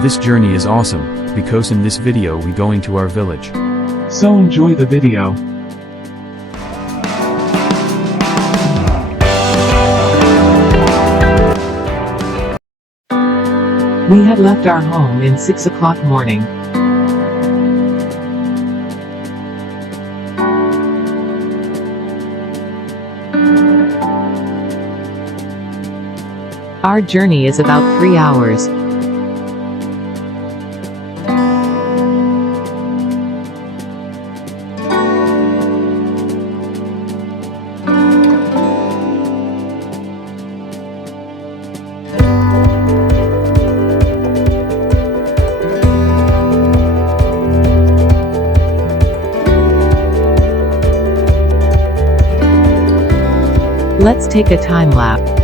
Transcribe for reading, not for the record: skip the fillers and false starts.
This journey is awesome, because in this video we going to our village. So enjoy the video. We had left our home in 6 o'clock morning. Our journey is about 3 hours. Let's take a time lapse.